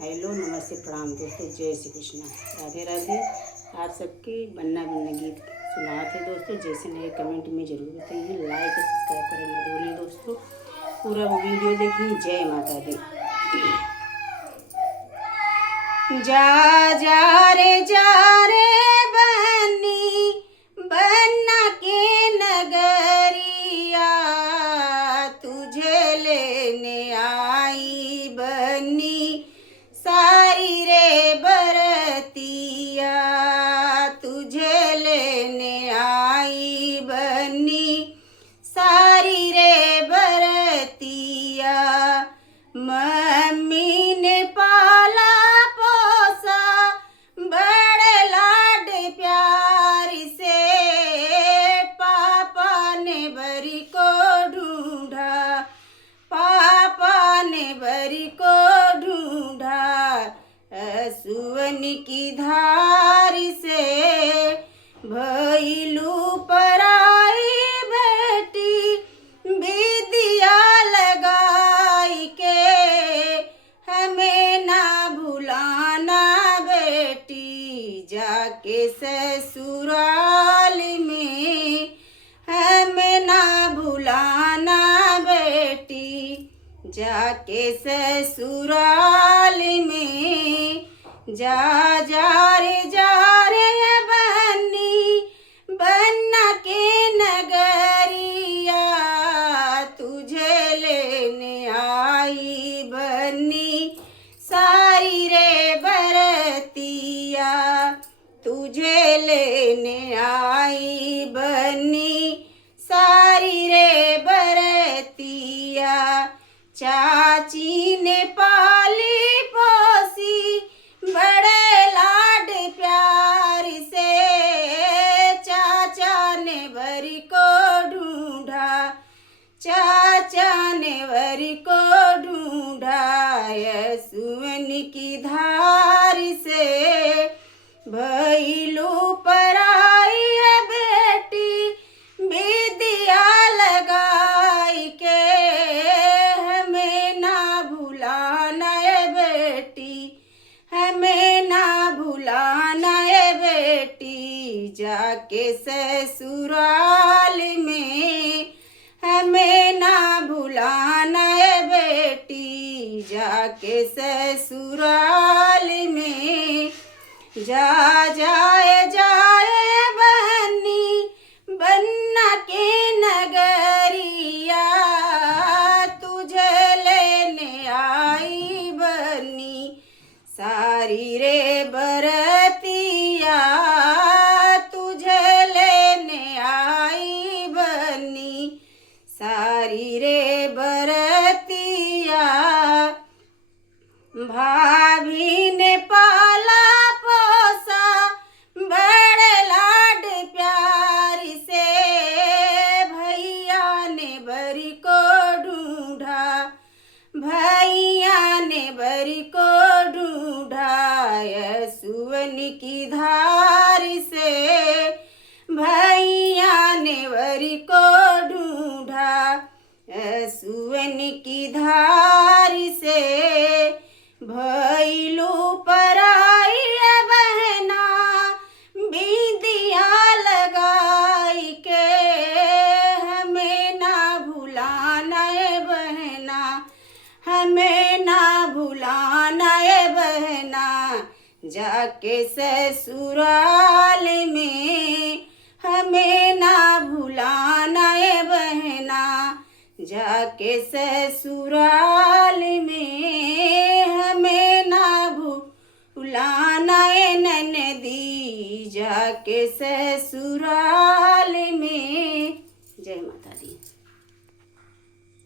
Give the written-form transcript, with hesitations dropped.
हेलो नमस्ते प्रणाम दोस्तों, जय श्री कृष्णा, राधे राधे। आप सबके बन्ना बन्ना गीत सुना थे दोस्तों। जैसे नए कमेंट में ज़रूर बताइए, लाइक और सब्सक्राइब करें मत भूलें दोस्तों। पूरा वीडियो देखिए। जय माता दी। जा रे बन्नी बन्ना के नगरिया, तुझे लेने आई बन्नी सारी रे बरतिया, तुझे लेने आई बन्नी सारी रे बरतिया। मम्मी ने पाला पोसा बड़े लाड प्यार से, पापा ने बरी को ढूंढा, पापा ने बरी को ढूंढा। असुवन की धार से भइलू पराई बेटी, विदिया लगाई के हमें ना भुलाना बेटी। जाके ससुराल में हमें ना भुलाना बेटी, जाके ससुराल में। जा रे बन्नी बन्ना के नगरिया, तुझे लेने आई बन्नी सारी रे बरतिया, तुझे लेने आई बन्नी सारी रे बरतिया। चाची ने पाली पोसी बड़े लाड प्यार से, चाचा ने बरी को ढूंढा, चाचा ने बरी को ढूंढा। सुवन की धार से भइलू पराई है बेटी, विदिया लगाई के हमें ना भुलाना है बेटी, हमें ना भुलाना है बेटी। जाके ससुराल में हमें ना भुलाना है बेटी, जाके ससुराल में। जाए बन्नी बन्ना के नगरिया, तुझे लेने आई बन्नी सारी रे बरतिया, तुझे लेने आई बन्नी सारी रे बरतिया। भाभी ने पाला पोसा बड़े लाड प्यार से, भैया ने बरी को ढूंढा, भैया ने बरी को ढूंढा। सुवन की धार से भैया ने बरी को ढूंढा, सुवन की धार से भइलू पराई बहना, विदिया लगाई के हमें ना भुलाना है बहना, हमें ना भुलाना है बहना। जाके ससुराल में हमें ना भुलाना है बहना, जाके ससुराल में हमें ना भुलाना है ननदी, जाके ससुराल में। जय माता दी।